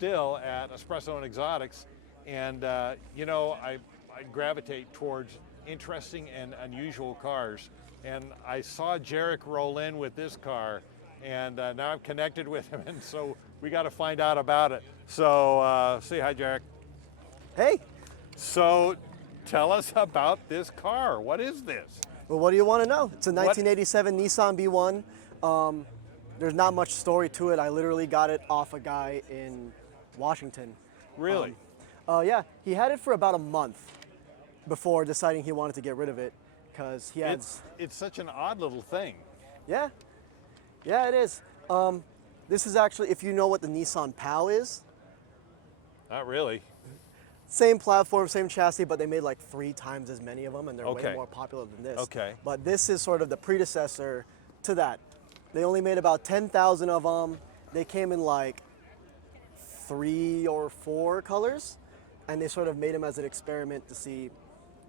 still at Espresso and Exotics, and you know, I gravitate towards interesting and unusual cars. And I saw Jeric roll in with this car, and now I'm connected with him, and so we got to find out about it. So say hi, Jeric. Hey. So tell us about this car. What is this? Well, what do you want to know? It's a 1987 Nissan Be-1. There's not much story to it. I literally got it off a guy in Washington. Really? Yeah, he had it for about a month before deciding he wanted to get rid of it because he had. It's such an odd little thing. Yeah, yeah, it is. This is actually, if you know what the Nissan POW is. Not really. Same platform, same chassis, but they made like 3 times as many of them, and they're Okay. way more popular than this. Okay. But this is sort of the predecessor to that. They only made about 10,000 of them. They came in like 3 or 4 colors, and they sort of made them as an experiment to see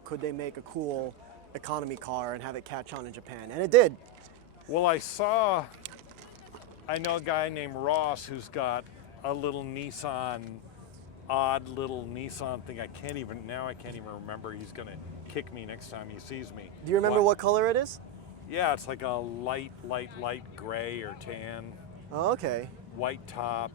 could they make a cool economy car and have it catch on in Japan, and it did. Well, I know a guy named Ross who's got a little odd little Nissan thing. I can't even remember. He's gonna kick me next time he sees me. Do you remember what color it is? Yeah, it's like a light gray or tan. Oh, okay. White top.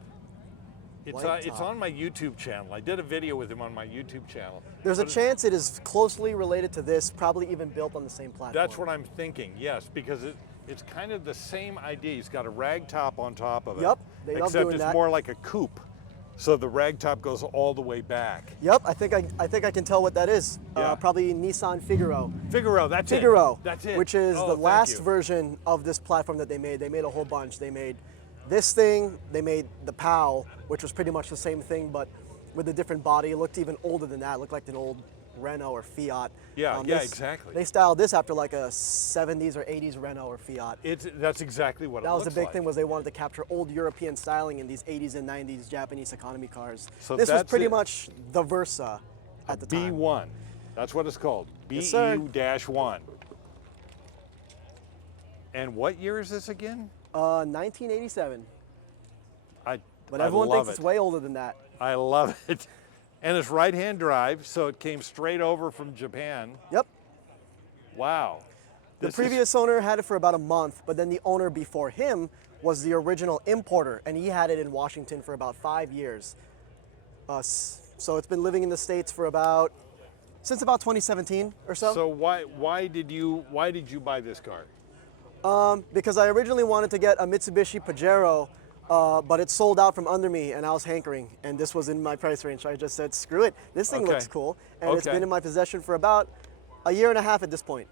It's on my YouTube channel. I did a video with him on my YouTube channel. There's a chance it is closely related to this, probably even built on the same platform. That's what I'm thinking, yes, because it's kind of the same idea. He's got a rag top on top of it. Yep, they love doing except it's that. more like a coupe. So the rag top goes all the way back. Yep, I think I can tell what that is. Yeah. Probably Nissan Figaro. Figaro, that's it. Figaro, That's it. which is Oh, the thank last you. version of this platform that they made. They made a whole bunch. They made this thing, they made the POW, which was pretty much the same thing, but with a different body. It looked even older than that. It looked like an old Renault or Fiat. Yeah, exactly. They styled this after like a 70s or 80s Renault or Fiat. That's exactly what it That was looks the big like. thing, was they wanted to capture old European styling in these 80s and 90s Japanese economy cars. So this was that's pretty it. much the Versa at the time. B1. That's what it's called. Yes, sir. BEU-1. And what year is this again? 1987. But I everyone love thinks it's it. way older than that. I love it. And it's right-hand drive, so it came straight over from Japan. Yep. Wow. The This is- previous owner had it for about a month, but then the owner before him was the original importer, and he had it in Washington for about 5 years. So it's been living in the States for since about 2017 or so. So why did you buy this car? Because I originally wanted to get a Mitsubishi Pajero, but it sold out from under me, and I was hankering, and this was in my price range. So I just said, screw it, this thing Okay. looks cool, and it's Okay. been in my possession for about a year and a half at this point.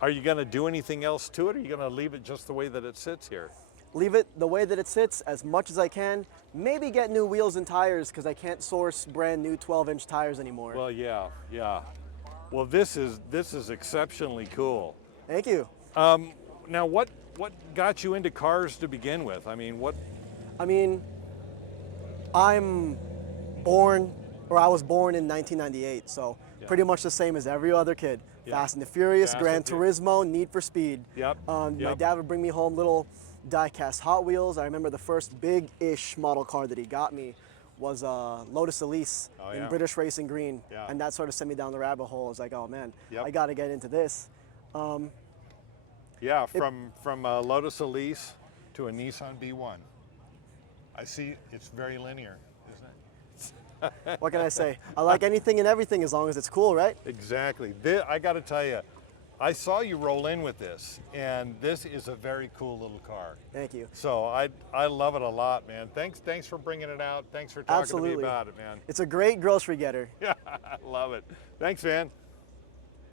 Are you going to do anything else to it, or are you going to leave it just the way that it sits here? Leave it the way that it sits as much as I can. Maybe get new wheels and tires, because I can't source brand new 12-inch tires anymore. Well, yeah. Well, this is exceptionally cool. Thank you. Now, what got you into cars to begin with? I mean, I was born in 1998, so Yeah. pretty much the same as every other kid. Yeah. Fast and the Furious, Fast Gran and Furious. Turismo, Need for Speed. Yep. My Yep. dad would bring me home little die-cast Hot Wheels. I remember the first big-ish model car that he got me was a Lotus Elise Oh, in yeah. British Racing Green, Yeah. and that sort of sent me down the rabbit hole. I was like, oh man, Yep. I got to get into this. Yeah, from a Lotus Elise to a Nissan B1. I see it's very linear, isn't it? What can I say? I like anything and everything as long as it's cool, right? Exactly. I got to tell you, I saw you roll in with this, and this is a very cool little car. Thank you. So I love it a lot, man. Thanks for bringing it out. Thanks for talking to Absolutely. me about it, man. It's a great grocery getter. Yeah, I love it. Thanks, man.